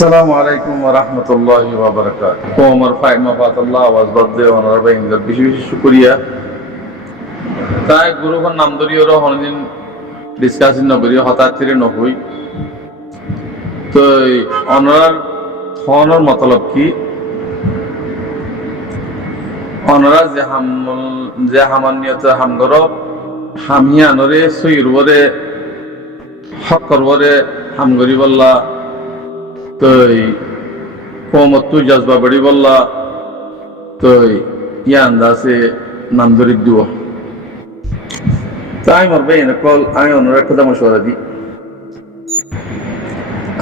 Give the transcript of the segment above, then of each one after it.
আসসালামু আলাইকুম ওয়া রাহমাতুল্লাহি ওয়া বারাকাতুহু। ওমর ফাইমা ফাতাল্লাহ আওয়াজ বাদে ওনার বাইঙ্গার বেশি বেশি শুকরিয়া। তাই গুরুখন নাম ধরিও হনদিন ডিসকাশন নগরী হঠাৎ করে নহই। তো অনার হনর মতলব কি? অনারা যে হামান্যত হামগর হামিয়ানরে সৈরবরে হকরবরে হামগরি বল্লা তই কমত্তু জজবা বড়ি বল্লা তই ইয়ান্দাসে নাম ধরি দিব। তাই মরবে এনে কল আমি অন্য একটা মশওয়ারা দি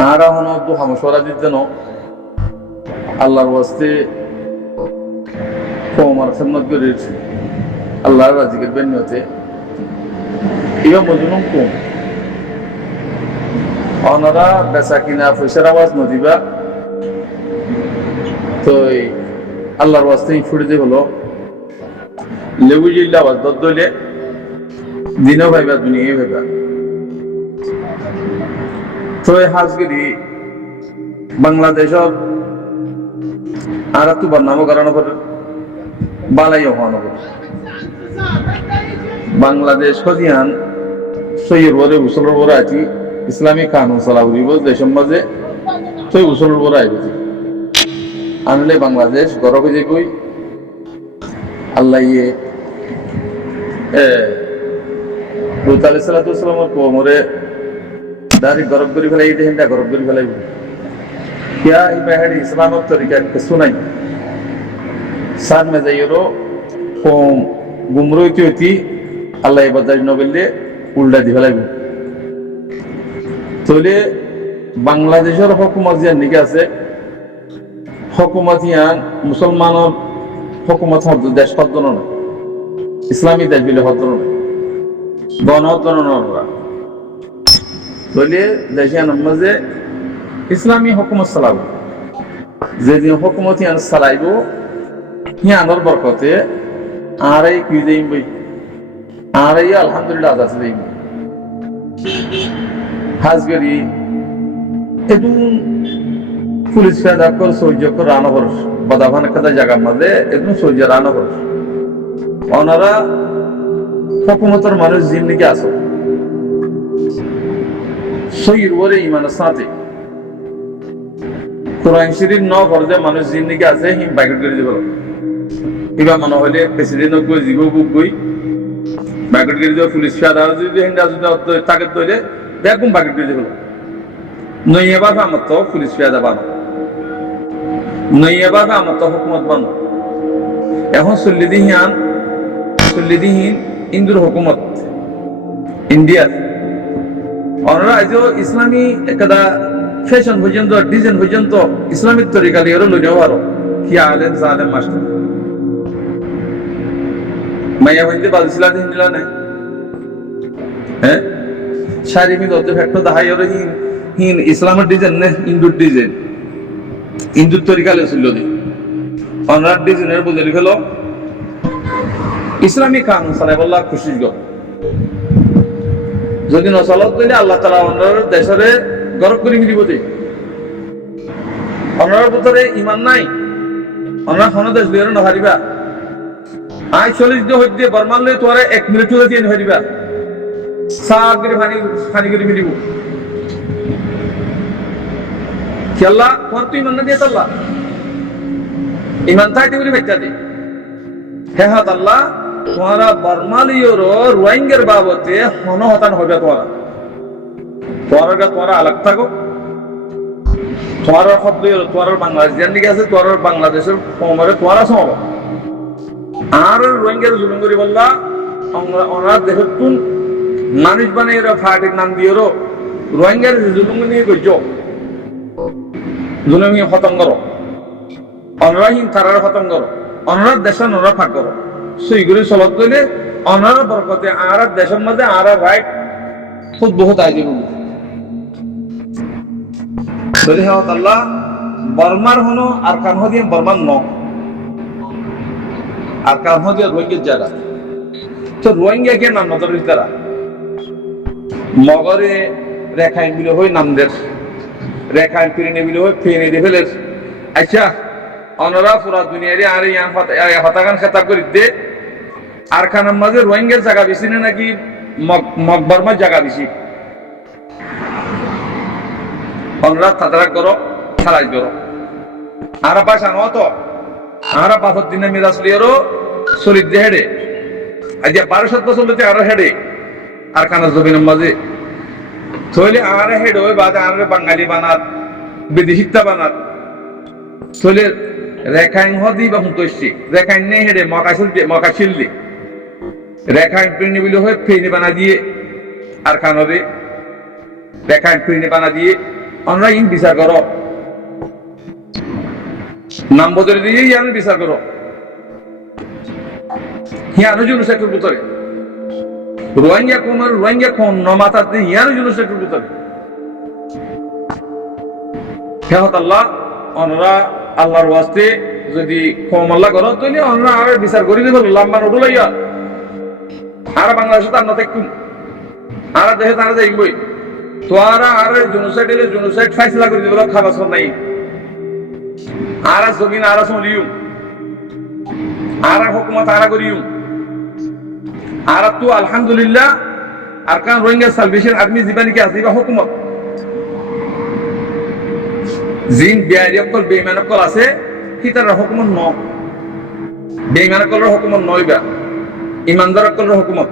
আর হন দুহা মশওয়ারা দিতে ন আল্লাহর ওয়াস্তে কমার খেদমত করে আল্লাহর রাজিকের বেন্যতে ইবা মজুনুম কম অনারা বেচা কিনা পয়সার আওয়াজ নদিবা তো আল্লাহর ওয়াস্তে ফুড়িতে হলো লেবু জিল্লা আওয়াজ দলে দিনও ভাইবা দুনিয়ায় ভাইবা। তো হাজগিরি বাংলাদেশত আর তো বদনামও করানো করে বালাইও হওয়ানো করে বাংলাদেশ খদিয়ান সৈয়র বরে উসলের বরে আছি ইসলামী কানুন সালাউরিব দেশের মাঝে সই উসলের বরে আইবি আনলে বাংলাদেশ গরব হয়ে কই আল্লাহ ইয়ে লুত আলাইহিস সালাতু ওয়াস সালামের কোমরে দাড়ি গরব করে ফেলাই দেখেন না গরব করে ফেলাই क्या ही बहरी इस्लामिक तरीका के सुनाई साथ में जाइयो कौम गुमराह की होती अल्लाह इबादत न करले उल्टा दी ফেলাইব। তাহলে বাংলাদেশের হুকুমত যে নিকে আছে হুকুমত ইয়ান মুসলমানের হুকুমত হদ দেশ পদ্দন না ইসলামী দেশ বিলে হদ্দন না গণহদ্দন না তাহলে দেশিয়ান মাঝে ইসলামী হুকুমত চালাব যেদিন হুকুমত ইয়ান চালাইব ইয়ানোর বরকতে আর এই কি দেইম বই আর এই আলহামদুলিল্লাহ আদাস দেইম হাজগরি এদু পুলিশ ফেদা কর সহ্য কর রানা বরস বাদাভান কাদা জায়গার মাঝে এদু সহ্য রানা বরস ওনারা হুকুমতের মানুষ জিন্দিগি আসো সহির ওরে ইমানের সাথে কোরআন শরীফ ন পড়ে মানুষ জিন্দিগি আছে হিম বাইকট করে দিব ইবা মনে হলে প্রেসিডেন্ট কই জীব বুক কই বাইকট করে দিব পুলিশ ফেদা যদি হিন্দা যদি তাকে তৈলে দেখুন বাইকট করে দিব নইয়াবা আমত পুলিশ ফেদা বানো নইয়াবা আমত হুকুমত বানো এখন চল্লিদিহীন ইন্দুর হুকুমত ইন্ডিয়ার ওনারা আজ ইসলামী একটা ফ্যাশন পর্যন্ত ডিজাইন পর্যন্ত ইসলামিক তরিকা লিয়ে লইনেও পারো কি আলেন জালেম মাস্টার মাইয়া বলতে বালছিলা দিন দিলা না হ্যাঁ শাড়ি মি দতে ফ্যাক্টর দাহাই ওর হিন ইসলামের ডিজাইন না ইন্দুর তরিকা লেছিল দি ওনার ডিজাইনের বলে লিখলো ইসলামী কানুন সালাইবুল্লাহ খুশি গো যদি নসালত দিলে আল্লাহ তাআলা ওনার দেশরে গরব করে দিব দে ওনার ভিতরে ঈমান নাই ওনারা কোনো দেশ বের না হারিবা আই 40 দিন হইতে বর্মান লই তোরে 1 মিনিট হইতে দিয়ে হারিবা সাগরে পানি করে দিব কি আল্লাহ তোর তুই মান না দিয়ে আল্লাহ ঈমান থাকতে বলি বেটা দে হে হাত আল্লাহ তোমারা বর্মালিওর রোহিঙ্গার বাবতে হন হতান হবে তোমারা আলাগ থাকো তোমার শব্দ তোমার বাংলাদেশের দিকে আছে তোমার বাংলাদেশের কমরে তোমারা সমাব আর রোহিঙ্গার জুলুম করি বললা ওনার দেশের তুন মানুষ বানিয়ে ফাটির নাম দিয়ে রোহিঙ্গার জুলুম নিয়ে গজ জুলুম খতম করো ওনারা হিং তারার খতম করো ওনার দেশে ওনারা ফাঁক করো সেইগুলি চলত গেলে অনার বরকতে আর দেশের মধ্যে আর রাইট খুব বহুত আগে যদি হত আল্লাহ বর্মার হনো আর কানহ দিয়ে বর্মান ন আর কানহ দিয়ে রোহিঙ্গার জায়গা তো রোহিঙ্গা কে নাম নজর তারা মগরে রেখাইন বিলে হই নামদের রেখান ফিরে নিবিল হয়ে ফেনে দিয়ে ফেলে আচ্ছা অনরা পুরা দুনিয়ারে আর ইয়ান হতাকান খেতাব করে দে আর খানার মাঝে রোহিঙ্গার জায়গা বেশি না নাকি মকবরমার জায়গা বেশি অনরা তাদারা করো খারাজ করো আর পাশা নত আর 5 দিনে মিরাজ লিয়েরও শরীর দিয়ে হেডে আজ 12 বছর হতে আরো হেডে আর খানার জমিনের মাঝে থইলে আর হেড হয়ে বাদে আর বাঙালি বানাত বিদেশিতা বানাত থইলে রেখাইন হদি বা হুঁতসি রেখাইন নেই হেডে মকাশিল দি রেখাইন পিড়নি বিলো হয়ে ফেনি বানা দিয়ে আর খানরে রেখাইন পিড়নি বানা দিয়ে আমরা ইন বিচার করো নাম বদলে দিয়ে ইয়ান বিচার করো হিয়ানো জুলুস একটু ভিতরে রোহিঙ্গা কোন নমাতাতে হিয়ানো জুলুস একটু ভিতরে হেহত আল্লাহ অনরা আল্লাহর ওয়াস্তে যদি কম আল্লাহ করো তাহলে অনরা আর বিচার করি দেব লাম্বা নোটু লইয়া আর বাংলাদেশে তার না থাকুন আর দেশে তারা যাইবই তো আর জুনুসাইড ফাইসলা করে দেব খাবার নাই আর জমিন আর চলিও আর হুকুমত আর করিও আর তো আলহামদুলিল্লাহ আর কান রোহিঙ্গা সালভেশন আর্মি জীবানী কি আছে বা হুকুমত জিন বিয়ারিয়কল বেঈমানকল আছে কিতার হুকুমত ন বেঈমানকলের হুকুমত নয়বা ইমানদারকলের হুকুমত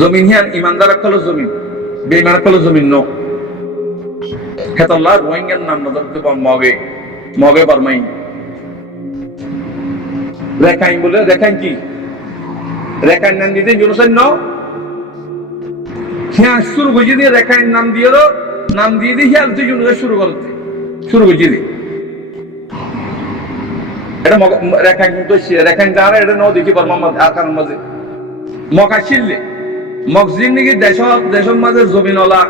জমিন হিয়ান ইমানদারকলের জমিন বেঈমানকলের জমিন ন হেতাল্লাহ রোহিঙ্গার নাম নজরতে মগে বারমাই রেখাইন বলে রেখাইন কি রেখাইন নাম দিতে জনসান ন হ্যাঁ শুরু বুঝি দিয়ে রেখাইন নাম দিয়ে হিয়াল তুই জনসান শুরু বুঝি দিয়ে এটা রেখাইন তো রেখাইন যারা এটা ন দেখি পারমাম আকার মাঝে মকা ছিললে মক জিন নাকি দেশের মাঝে জমিনওয়ালা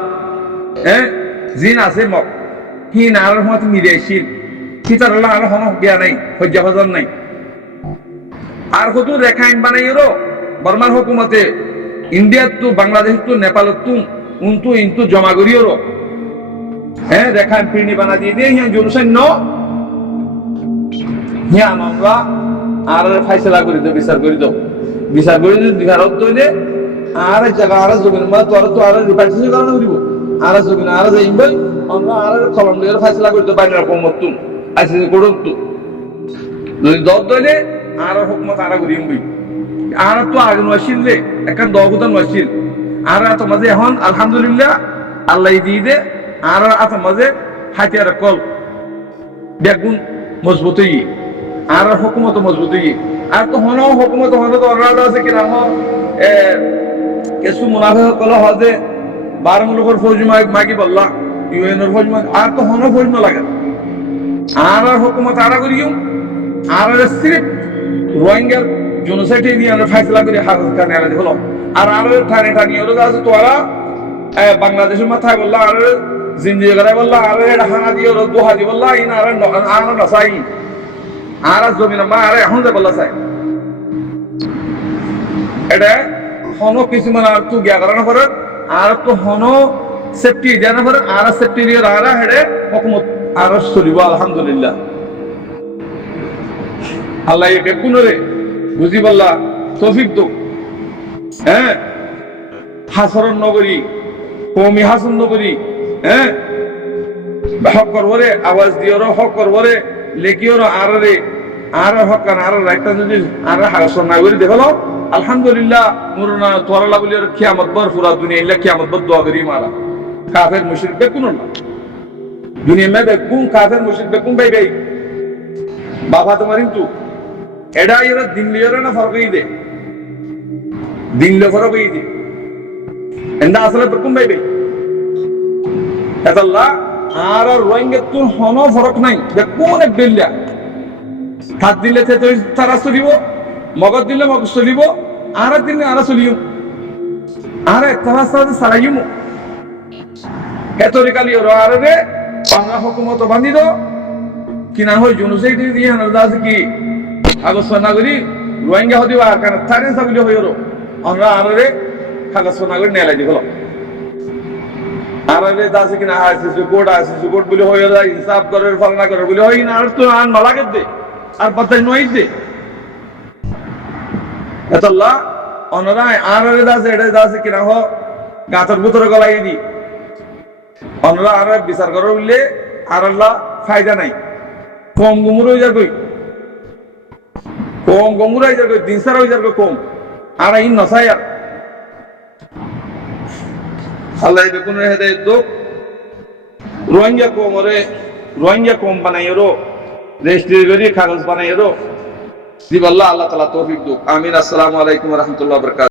হ্যাঁ জিন আছে মক হি নার মত মিলাইছিল কিতার আল্লাহ আর হন বিয়া নাই হজ্জা হজন নাই আর কত রেখাইন বানাইরো বর্মার হুকুমতে ইন্ডিয়া তো বাংলাদেশ তো নেপাল তো ইন্তু জমা করিও হ্যাঁ রেখাইন পিনি বানা দিয়ে দিয়ে হিয়া জনসান ন হিয়া আমরা আর ফাইসলা করে দাও বিচার করে বিহারত দইলে আর জায়গা আর জমিন মা তোর তো আর রিপার্টিশন করানো করিব আর জমিন আর যাইবই আমরা আর কলম দিয়ে ফাইসলা করে দাও বাইরে কমত তুম আইসি করো তো যদি দর দইলে আর হুকুমত আর করিম বই আর তো আগে নছিল রে একখান দগুদান নছিল আর এত মাঝে এখন আলহামদুলিল্লাহ আল্লাহ দিয়ে দে আর এত মাঝে হাতিয়ার কল বেগুন মজবুত হই আর হুকুমত মজবুত হই আর তো হন হুকুমত হন তো অনারা আছে কি নাম কিছু মুনাফিক কল হজে 12 মুলুকের ফৌজ মাগি বললা ইউএন এর ফৌজ আর তো হন ফৌজ না লাগে আর হুকুমত আর করিও আর সিরিফ রোহিঙ্গার জনসাইডে নিয়ে আমরা ফাইসলা করে হাজত কানে আলাদা হলো আর ঠানি হলো আছে তোরা বাংলাদেশের মাথায় বললা আর জিন্দি করাই বললা আর এটা হানা দিয়ে দোহা দি বললা ইন আর নাসাই আর জমিন মা আর এখন যে বললা চাই এটা হনো কিছুমান আর তো গিয়া করানো করে আর তো হনো সেফটি জানা করে আর সেফটি দিয়ে আর হেডে হুকুমত আর চলিব আলহামদুলিল্লাহ আল্লাহ একে কোনরে বুঝি বললা তৌফিক দো হ্যাঁ হাসরন নগরী কৌমি হাসন নগরী হ্যাঁ হক করবরে আওয়াজ দিওর হক করবরে লেকিওর আরে আর হক কান আর রাইটা যদি আর হাসন নগরী দেখলো আলহামদুলিল্লাহ মুরনা তোরালা বলি কিয়ামত বর পুরা দুনিয়া ইল্লা কিয়ামত বর দোয়া করি মারা কাফের মুশরিক বেকুন না দুনিয়া মে বেকুন কাফের মুশরিক বেকুন বাই বাই বাবা তোমার কিন্তু এডা ইরা দিন লিওরে না ফরক হই দে দিন লো ফরক হই দে এন্ডা আসলে বেকুন বাই বাই এতাল্লাহ আর রোহিঙ্গা তো হনো ফরক নাই বেকুন এক বিল্লা হাত দিলে তো তারা চলিব মগজ দিলে মগজ চলিব আর দিলে আর চলিও আর তারা সারাইও হেতরিকালি আরে বাংলা হুকুমত বান্ধি দো কিনা হই জনসাইড দিয়ে আনাদাস কি কাগজ নাগরি রোহিঙ্গা হদিবা আর কারণ তারে সাবিলে হইরো আমরা আরে কাগজ নাগরি নেলাই দিগলো আর রে দাসে কিনা আইসি কোড বলে হয়ে যায় হিসাব করে ফলনা করে বলে হয় না আর তো আর নলাগে দে আর পাতাই নই দে এতল্লা অনরায় আর রে দাসে এটা দাসে কিনা হ গাছের ভিতরে গলাই দি অনরা আর বিচার করে বললে আর আল্লাহ ফায়দা নাই কম গুমুর হয়ে যাবে কম গুমুর হয়ে যাবে দিন সারা হয়ে যাবে কম আর ইন নসাই আর আল্লাহ বেকুন হেদায়েত দো রোহিঙ্গা কম বানাইরো রেজিস্ট্রি করে কাগজ বানাইরো দিবাল্লাহ আল্লাহ তাআলা তৌফিক দো আমিন আসসালামু আলাইকুম ওয়া রাহমাতুল্লাহি ওয়া বারাকাতুহু